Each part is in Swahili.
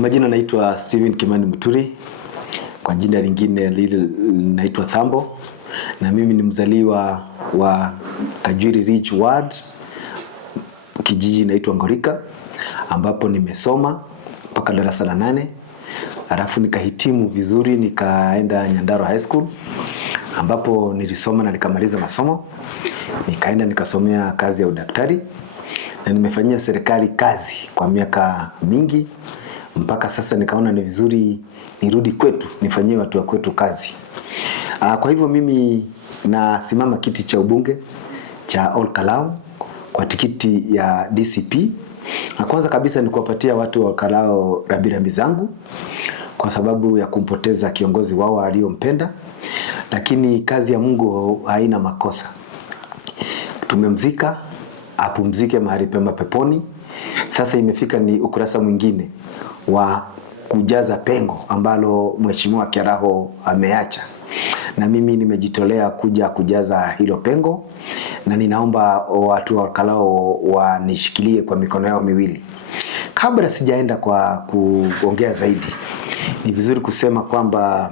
Kwa majina naitwa Steven Kimani Muturi, kwa jina lingine naitwa Thambo, na mimi ni mzaliwa wa Kajuri Ridge Ward, kijiji naitwa Ngorika, ambapo nimesoma mpaka darasa la 8. Halafu nikahitimu vizuri, nikaenda Nyandarua High School ambapo nilisoma na nikamaliza masomo. Nikaenda nikasomea kazi ya udaktari na nimefanyia serikali kazi kwa miaka mingi, mpaka sasa nikaona ni vizuri nirudi kwetu nifanyie watu wa kwetu kazi. Kwa hivyo mimi nasimama kiti cha ubunge cha Ol-Kalou kwa tikiti ya DCP. Na kwanza kabisa ni kuwapatia watu wa Ol-Kalou rambirambi zangu kwa sababu ya kumpoteza kiongozi wao aliyompenda, lakini kazi ya Mungu haina makosa. Tumemzika, apumzike mahali pema peponi. Sasa imefika ni ukurasa mwingine wa kujaza pengo ambalo Mheshimiwa Kiaraho ameacha, na mimi nimejitolea kuja kujaza hilo pengo, na ninaomba watu wa Ol-Kalou wanishikilie kwa mikono yao miwili. Kabla sijaenda kwa kuongea zaidi, ni vizuri kusema kwamba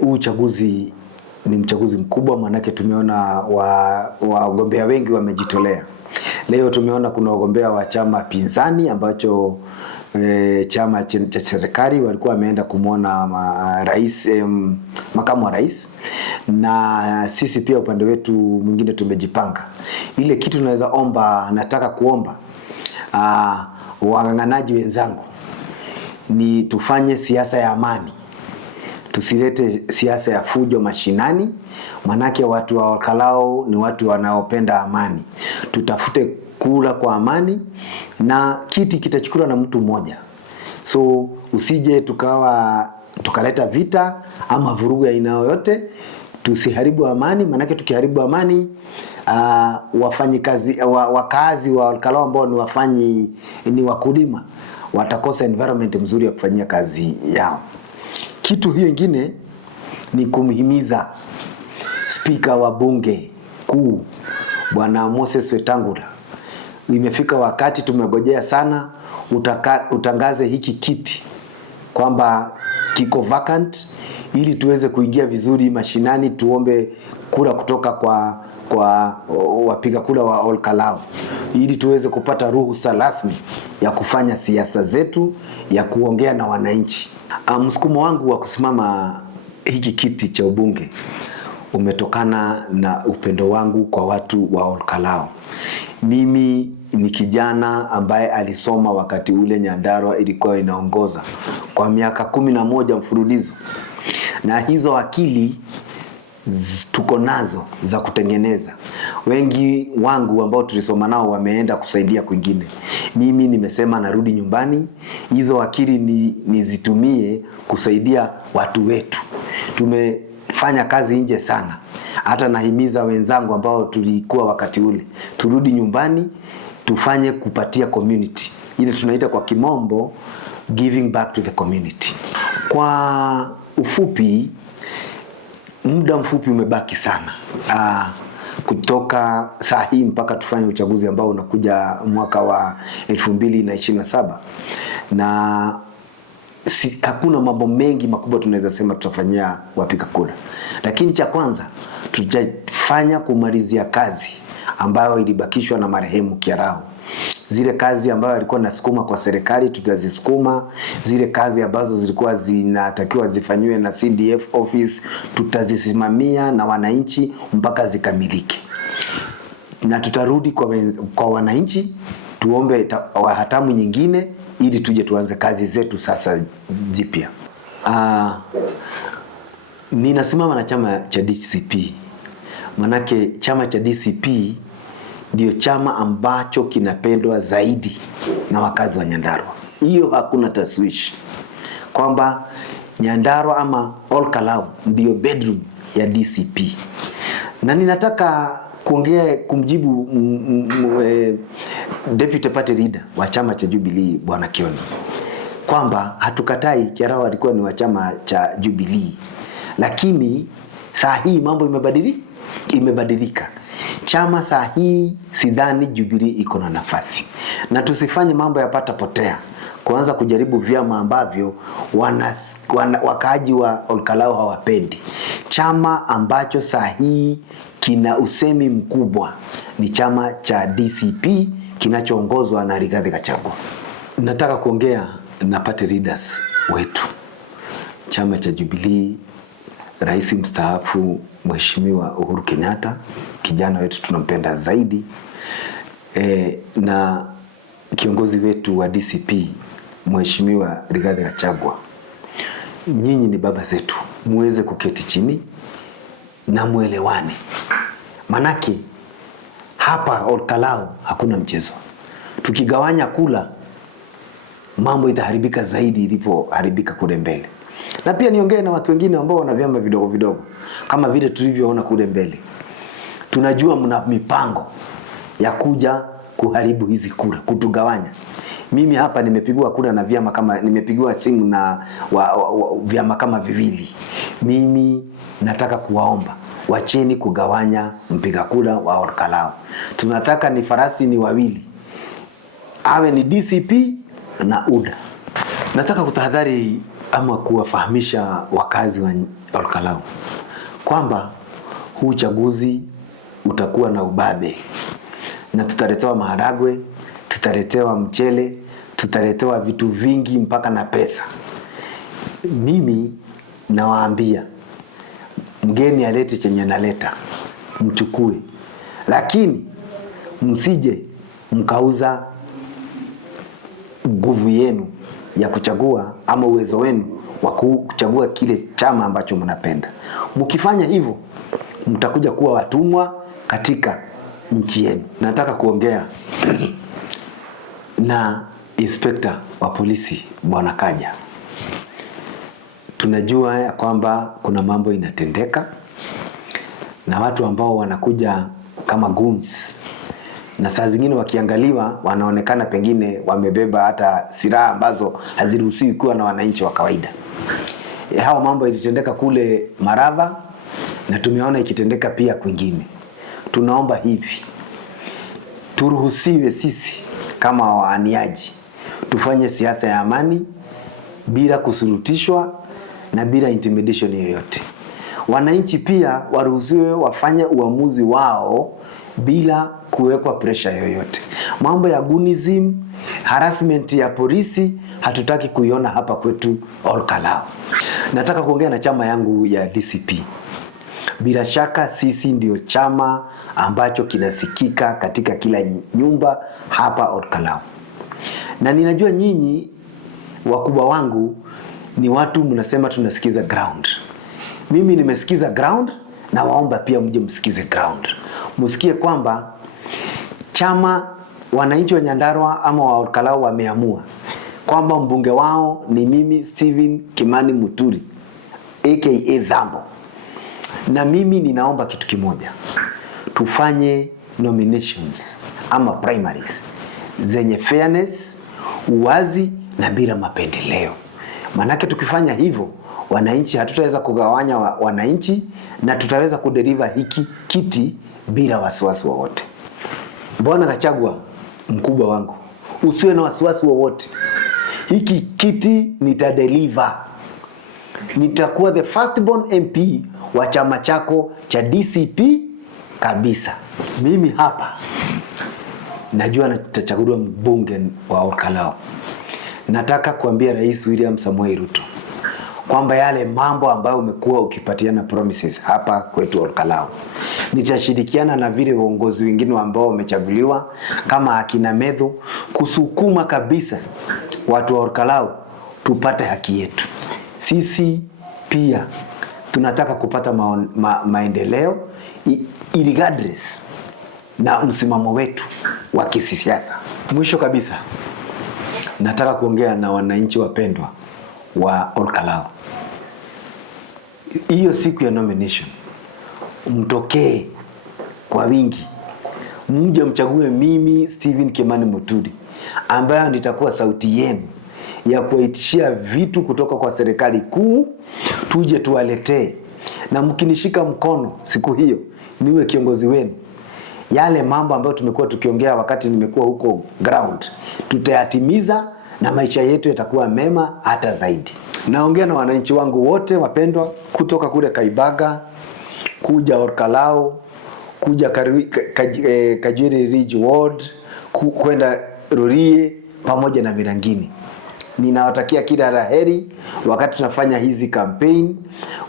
huu uchaguzi ni mchaguzi mkubwa, manake tumeona wagombea wengi wamejitolea. Leo tumeona kuna wagombea wa chama pinzani ambacho chama cha serikali walikuwa wameenda kumuona rais, makamu wa rais, na sisi pia upande wetu mwingine tumejipanga. Ile kitu naweza omba, nataka kuomba wang'ang'anaji wenzangu ni tufanye siasa ya amani. Tusilete siasa ya fujo mashinani, manake watu wa Ol-Kalou ni watu wanaopenda amani. Tutafute kula kwa amani, na kiti kitachukuliwa na mtu mmoja. So usije tukaleta vita ama vurugu ya aina yoyote. Tusiharibu amani, manake tukiharibu amani wakazi wa Ol-Kalou ambao ni wakulima watakosa environment mzuri ya kufanyia kazi yao. Kitu hiyo ingine ni kumhimiza Spika wa bunge kuu Bwana Moses Wetangula. Imefika wakati, tumegojea sana, utangaze hiki kiti kwamba kiko vacant, ili tuweze kuingia vizuri mashinani, tuombe kura kutoka kwa wapiga kura wa Ol-Kalou, ili tuweze kupata ruhusa rasmi ya kufanya siasa zetu, ya kuongea na wananchi. Msukumo wangu wa kusimama hiki kiti cha ubunge umetokana na upendo wangu kwa watu wa Ol-Kalou. Mimi ni kijana ambaye alisoma wakati ule Nyandarua ilikuwa inaongoza kwa miaka 11 mfululizo, na hizo akili tuko nazo za kutengeneza. Wengi wangu ambao tulisoma nao wameenda kusaidia kwingine. Mimi nimesema narudi nyumbani, hizo akili nizitumie kusaidia watu wetu. Tumefanya kazi nje sana. Hata nahimiza wenzangu ambao tulikuwa wakati ule, turudi nyumbani, tufanye kupatia community. Ile tunaita kwa kimombo giving back to the community. Kwa ufupi, muda mfupi umebaki sana. Kutoka saa hii mpaka tufanye uchaguzi ambao unakuja mwaka wa 2027. Na hakuna mambo mengi makubwa tunaweza sema tutafanyia wapiga kura. Lakini cha kwanza, tutafanya kumalizia kazi ambayo ilibakishwa na marehemu Kiaraho. Zile kazi ambayo alikuwa nasukuma kwa serikali tutazisukuma. Zile kazi ambazo zilikuwa zinatakiwa zifanywe na CDF office tutazisimamia na wananchi mpaka zikamilike. Na tutarudi kwa wananchi tuombe hatamu nyingine, ili tuje tuanze kazi zetu sasa jipya. Ninasimama na chama cha DCP. Manake chama cha DCP ndio chama ambacho kinapendwa zaidi na wakazi wa Nyandarua. Hiyo hakuna taswishi kwamba Nyandarua ama Ol-Kalou ndio bedroom ya DCP. Na ninataka kumjibu Deputy Party Leader wa chama cha Jubilee Bwana Kioni kwamba hatukatai Kiaraho alikuwa ni wa chama cha Jubilee, lakini saa hii mambo imebadilika. Chama saa hii sidhani Jubilee iko na nafasi, na tusifanye mambo yapata potea kuanza kujaribu vyama ambavyo wakaaji wa Olkalau hawapendi. Chama ambacho sahihi kina usemi mkubwa ni chama cha DCP kinachoongozwa na Rigathi Gachagua. Nataka kuongea na party leaders wetu, chama cha Jubilee, Rais mstaafu Mheshimiwa Uhuru Kenyatta, kijana wetu tunampenda zaidi, na kiongozi wetu wa DCP Mheshimiwa Rigathi Gachagua. Nyinyi ni baba zetu, muweze kuketi chini na muelewane. Manake hapa Olkalau hakuna mchezo. Tukigawanya kula, mambo itaharibika zaidi ilipoharibika kule mbele. Na pia niongee na watu wengine ambao wana vyama vidogo vidogo kama vile tulivyoona kule mbele. Tunajua mna mipango ya kuja kuharibu hizi kura, kutugawanya. Mimi hapa nimepigwa kura na vyama kama, nimepigiwa simu na vyama kama viwili. Mimi nataka kuwaomba wacheni kugawanya mpiga kura wa Olkalau. Tunataka ni farasi ni wawili, awe ni DCP na UDA. Nataka kutahadhari ama kuwafahamisha wakazi wa Olkalau kwamba huu uchaguzi utakuwa na ubabe, na tutaletewa maharagwe, tutaletewa mchele, tutaletewa vitu vingi mpaka na pesa. Mimi nawaambia mgeni alete chenye naleta, mchukue, lakini msije mkauza nguvu yenu ya kuchagua ama uwezo wenu wa kuchagua kile chama ambacho mnapenda. Mkifanya hivyo mtakuja kuwa watumwa katika nchi yenu. Nataka kuongea na inspector wa polisi Bwana Kaja. Tunajua ya kwamba kuna mambo inatendeka na watu ambao wanakuja kama goons, na saa zingine wakiangaliwa wanaonekana pengine wamebeba hata silaha ambazo haziruhusiwi kuwa na wananchi wa kawaida. Hao mambo ilitendeka kule Marava na tumeona ikitendeka pia kwingine. Tunaomba hivi, turuhusiwe sisi kama waaniaji tufanye siasa ya amani bila kusurutishwa na bila intimidation yoyote. Wananchi pia waruhusiwe wafanye uamuzi wao bila kuwekwa pressure yoyote. Mambo ya goonism, harassment ya polisi hatutaki kuiona hapa kwetu Olkalau. Nataka kuongea na chama yangu ya DCP. Bila shaka sisi ndio chama ambacho kinasikika katika kila nyumba hapa Olkalau. Na ninajua nyinyi wakubwa wangu ni watu mnasema tunasikiza ground. Mimi nimesikiza ground na waomba pia mje msikize ground. Msikie kwamba chama wananchi wa Nyandarua ama wa Olkalau wameamua kwamba mbunge wao ni mimi Stephen Kimani Muturi aka Dhambo. Na mimi ninaomba kitu kimoja, tufanye nominations ama primaries zenye fairness, uwazi na bila mapendeleo. Manake tukifanya hivyo wananchi, hatutaweza kugawanya wananchi na tutaweza kudeliver hiki kiti bila wasiwasi wowote. Bwana Gachagua, mkubwa wangu, usiwe na wasiwasi wowote. Hiki kiti nitadeliver. Nitakuwa the firstborn MP wa chama chako cha DCP kabisa. Mimi hapa najua nitachaguliwa mbunge wa Olkalau. Nataka kuambia Rais William Samoei Ruto kwamba yale mambo ambayo umekuwa ukipatiana promises hapa kwetu Olkalau, nitashirikiana na vile uongozi wengine ambao wamechaguliwa kama akina Medho kusukuma kabisa watu wa Olkalau tupate haki yetu. Sisi pia tunataka kupata maendeleo irregardless na msimamo wetu wa kisiasa. Mwisho kabisa, nataka kuongea na wananchi wapendwa wa Olkalau. Hiyo siku ya nomination mtokee kwa wingi, mje mchague mimi Stephen Kimani Muturi ambaye nitakuwa sauti yenu ya kuwaitishia vitu kutoka kwa serikali kuu, tuje tuwaletee. Na mkinishika mkono siku hiyo niwe kiongozi wenu, yale mambo ambayo tumekuwa tukiongea wakati nimekuwa huko ground tutayatimiza na maisha yetu yatakuwa mema hata zaidi. Naongea na wananchi wangu wote wapendwa kutoka kule Kaibaga, kuja Olkalou, kuja Kajuri Ridge Ward, kwenda Rorie pamoja na Mirangini. Ninawatakia kila laheri wakati tunafanya hizi campaign.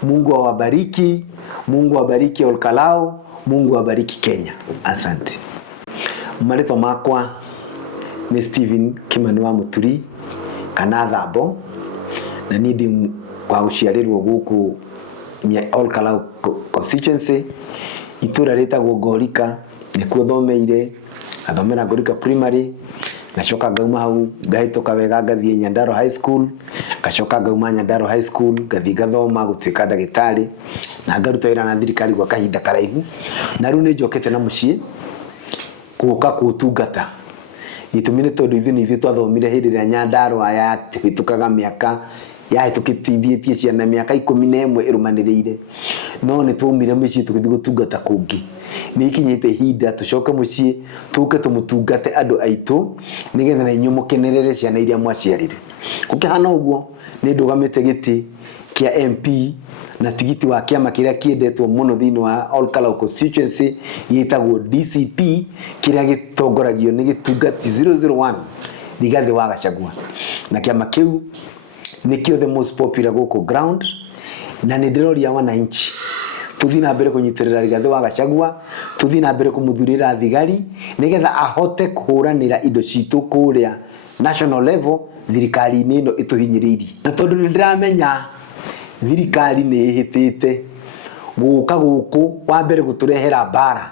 Mungu awabariki, Mungu awabariki Olkalou, Mungu awabariki Kenya. Asante. Marĩtwa makwa ni Stephen Kimani wa Muturi kana Thabo, na niĩ ndĩ wa gũciarĩrwo gũkũ Olkalou constituency, itũra rĩtagwo Ngorika. Nĩkuo thomeire, ngathomera Ngorika primary, ngacoka ngauma hau ngahĩtũka wega ngathiĩ Nyandarua High School, ngacoka ngauma Nyandarua High School ngathiĩ ngathoma gũtuĩka ndagĩtarĩ, na ngaruta wĩra na thirikari gwa kahinda karaihu, na rĩu nĩ njokete na mũciĩ gũka gũtungata. Gĩtũmi nĩ tondũ ithuĩ twathomire hĩndĩ ĩrĩa Nyandarua yahĩtũkaga mĩaka yahĩtũkĩtithĩtie ciana mĩaka 11 ĩrũmanĩrĩire, no nĩ twaumire mũciĩ tũgĩthiĩ gũtungata kũngĩ. Nĩ ikinyĩte ihinda tũcoke mũciĩ tũke tũmũtungate andũ aitũ, nĩgetha na inyuĩ mũkenerere ciana iria mwaciarire. Gũkĩhana ũguo nĩ ndũgamĩte gĩtĩ kĩa MP na tigiti wa kĩama kĩrĩa kĩendetwo mũno thĩinĩ wa Olkalou constituency gĩtagwo DCP, kĩrĩa gĩtongoragio nĩ Gĩtungati 001 Rigathĩ wa Gachagua, na kĩama kĩu nĩkĩo the most popular gũkũ ground, na nĩ ndĩroria wananchi tuthi na mbere kũnyitĩrĩra Rigathĩ wa Gachagua, tuthi na mbere kũmũthurĩra thigari nĩgetha ahote kũhũranĩra indo citũ kũrĩa national level thirikari-inĩ ĩno ĩtũhinyĩrĩirie. Na tondũ nĩ ndĩramenya thirikari nĩ ĩhĩtĩte gũka gũkũ wa mbere gũtũrehera mbara,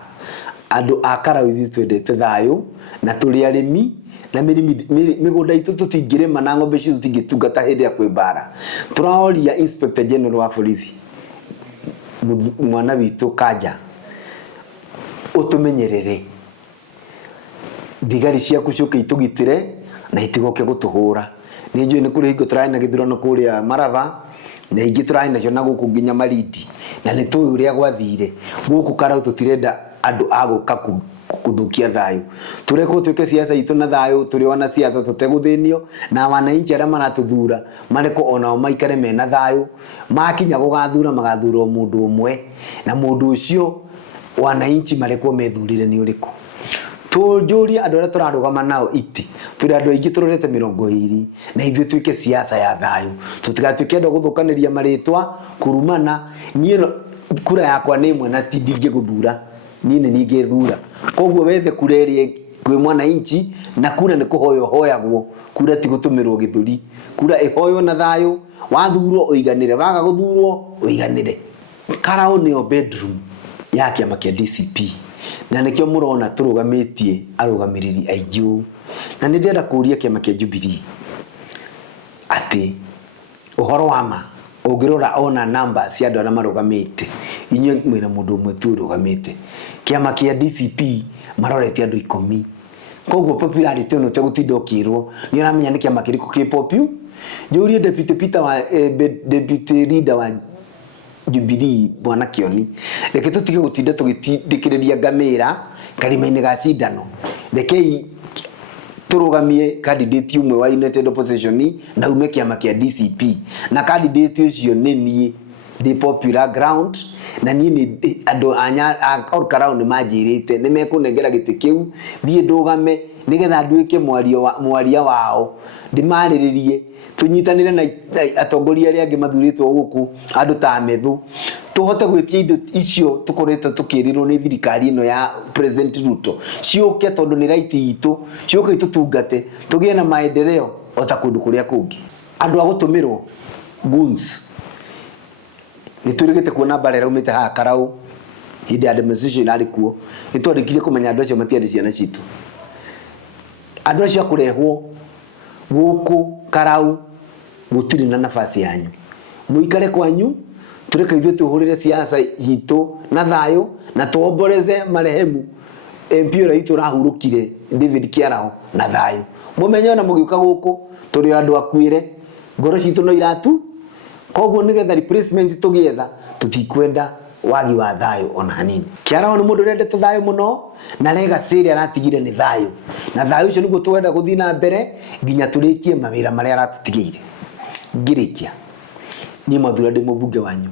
andũ a Karaũ ithuĩ twendete thayũ na tũrĩ arĩmi, na mĩgũnda itũ tũtingĩrĩma na ng'ombe citũ tũtingĩtungata hĩndĩ ya kwĩ mbara. Tũraoria Inspector General wa borithi mwana witũ Kanja, ũtũmenyerere thigari ciaku ciũke itũgitĩre na itigoke gũtũhũra. Nĩ njũĩ nĩ kũrĩ hingo tũrarĩ na gĩthurano kũrĩa Marava, na ingĩ tũrarĩ nacio na gũkũ nginya Malindi, na nĩ tũĩ ũrĩa gwathire. Gũkũ Karaũ tũtirenda andũ a gũka kũthũkia thayũ. Tũrekwo twĩke siasa itũ na thayũ, tũrĩ wana siasa tũtegũthĩnio, na wananchi arĩa maratũthura marekwo onao maikare mena thayũ. Makinya gũgathura magathura mũndũ ũmwe, na mũndũ ũcio wananchi marekwo methurĩre nĩ ũrĩkũ. Tũnjũrie andũ arĩa tũrarũgama nao iti, tũrĩ andũ aingĩ tũrorete 20, na ithuĩ twĩke siasa ya thayũ. Tũtigatuĩke andũ gũthũkanĩria marĩtwa kurumana. Niĩ kura yakwa nĩ ĩmwe na ti ndingĩgũthura, niĩ nĩ ningĩthura. Koguo wethe kura ĩrĩa kwĩ mwananchi, na kura nĩ kũhoyo hoyagwo, kura ti gũtũmĩrwo gĩthũri. Kura ĩhoywo na thayũ, wathurwo ũiganĩre, waga gũthurwo ũiganĩre. Karaũ nĩyo bedroom ya kĩama kĩa DCP, na nĩkĩo mũrona tũrũgamĩtie arũgamĩrĩri aingĩ ũũ. Na nĩ ndĩrenda kũria kĩama kĩa Jubilee atĩ ũhoro wa ma, ũngĩrora ona namba cia andũ arĩa marũgamĩte, inyuĩ mwĩna mũndũ ũmwe tu ũrũgamĩte. Kĩama kĩa DCP marorete andũ 10. Koguo popularity ĩno ũtegũtinda ũkĩrwo nĩ ũramenya nĩ kĩama kĩrĩkũ kĩ popular. Njũrie Deputy Peter wa Deputy Leader wa Jubilee Bwana Kioni, reke tũtige gũtinda tũgĩtindĩkĩrĩria ngamĩra karima-inĩ ga cindano. Rekei tũrũgamie candidate ũmwe wa United Opposition na ume kĩama kĩa DCP, na candidate ũcio nĩ niĩ ndĩ popular ground, na niĩ nĩ andũ a Olkalou nĩ manjĩrĩte nĩ mekũnengera gĩtĩ kĩu thiĩ ndũgame nĩgetha nduĩke mwaria wao, ndĩmarĩrĩrie tũnyitanĩre na atongoria arĩa angĩ mathurĩtwo gũkũ, andũ ta Methu, tũhote gwĩtia indo icio tũkoretwo tũkĩrĩrwo nĩ thirikari ĩno ya President Ruto ciũke, tondũ nĩ right itũ, ciũke itũtungate tũgĩe na maendeleo o ta kũndũ kũrĩa kũngĩ. Andũ a gũtũmĩrwo goons nĩ tũrĩgĩte kuona mbara ĩraumĩte haha Karaũ hĩndĩ ya demonstration arĩ kuo. Nĩ twandĩkire kũmenya andũ acio matiarĩ ciana citũ. Andũ acio akũrehwo gũkũ Karaũ gũtirĩ na nafasi yanyu. Mũikare kwanyu, tũreke ithuĩ tũhũrĩre siasa citũ na thayũ, na tuomboreze marehemu MP ũrĩa witũ ũrahurũkire David Kĩaraho na thayũ. Mũmenye ona mũgĩũka gũkũ tũrĩ andũ akuĩre, ngoro citũ no iratu. Koguo nĩgetha replacement tũgĩetha, tũtikwenda wagi wa thayo ona hanini. Kiarao ni mundu urendete thayo muno na legacy ria aratigire ni thayo, na thayo ucio niguo twenda guthii na mbere nginya turikie mawira maria aratutigire. Ngirikia ni mathura ndi mubunge wanyu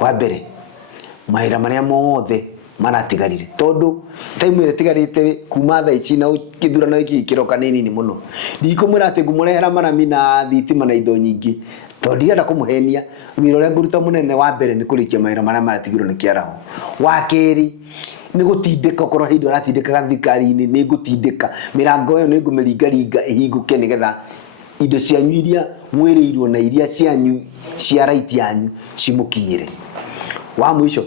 wa mbere mawira maria mothe maratigarire tondu time ire tigarite kuma thaa ici na kithurano iki kiroka nini muno ndikumwira ati ngumurehera marami na thitima na indo nyingi tondu ndirenda kumuhenia. Wira uria nguruta munene wa mbere ni kurikia mawira maria maratigirwo ni Kiaraho. Wa keri ni gutindika korwo hindu aratindika thirikari-ini ni gutindika mirango yo ni ngumiringaringa ihinguke nigetha indo cianyu iria mwirirwo na iria cianyu cia right yanyu cimukinyire. Wa mwisho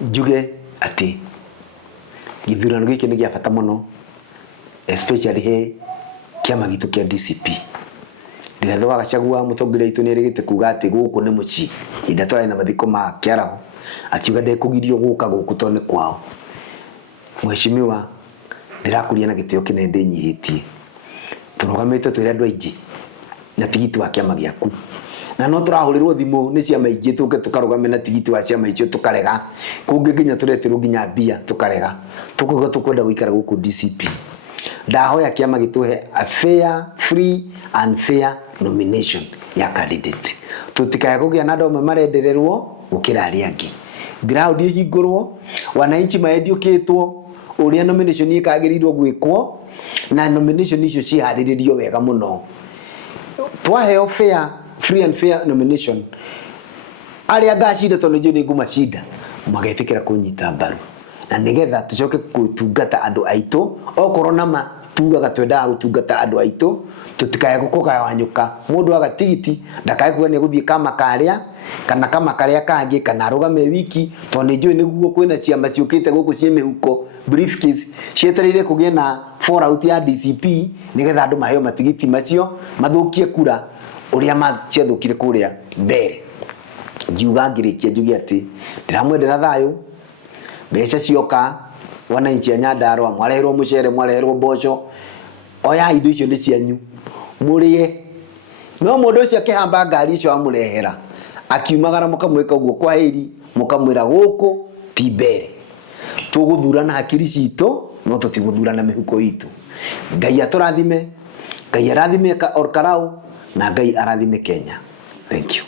njuge ati githurano giki ni gia bata muno, especially he kiama gitu kia DCP. Ndigathe wa Gachagua mutongoria itu ni rigite kuga ati guku ni muci inda twari na mathiko ma Kiaraho akiuga ndekugirio guka guku tone kwao. Mheshimiwa ndirakuria na gitio kinende nyihitie turugamite twire andu aingi na tigiti wa kiama giaku na no turahurirwo thimu ni ciama ingi tuke tukarugame na tigiti wa ciama icio tukarega kungi nginya turetirwo nginya mbia tukarega tukuga tukwenda guikara guku DCP. Ndahoya kiama gituhe a fair, free and fair nomination ya candidate. Tutikaya kugia na ndome marendererwo gukira ari angi. Ground ihingurwo, wananchi maediukitwo uria nomination ikagirirwo gwikwo na nomination icio cihariririo wega muno. Twaheo fair, free and fair nomination. Aria ngacida tondu nje ni ngumacida magetikira kunyita mbaru na nigetha tucoke gutungata andu aitu okorwo nama tugaga twenda gutungata andu aitu tutikaya gukoga wanyuka mundu aga tigiti ndakaye kuga ni guthie kama karia kana kama karia kangi kana rugame wiki tondu nje niguo kwina ciama ciukite guku cie mihuko briefcase cietereire kugia na fallout ya DCP nigetha andu maheo matigiti macio mathukie kura uria maciathukire kuria mbere. Ngiuga ngirikia njugi ati ndiramwendera thayo mbeca cioka wananchi a Nyandarua mwareherwo mucere mwareherwo mboco oya indo icio ni cianyu murie. No mundu ucio akihamba ngari icio amurehera akiumagara mukamwika uguo kwa heri mukamwira guku ti mbere tuguthurana hakiri citu no tutiguthurana mihuko itu. Ngai aturathime, Ngai arathime Orkarau na Ngai arathime Kenya. Thank you.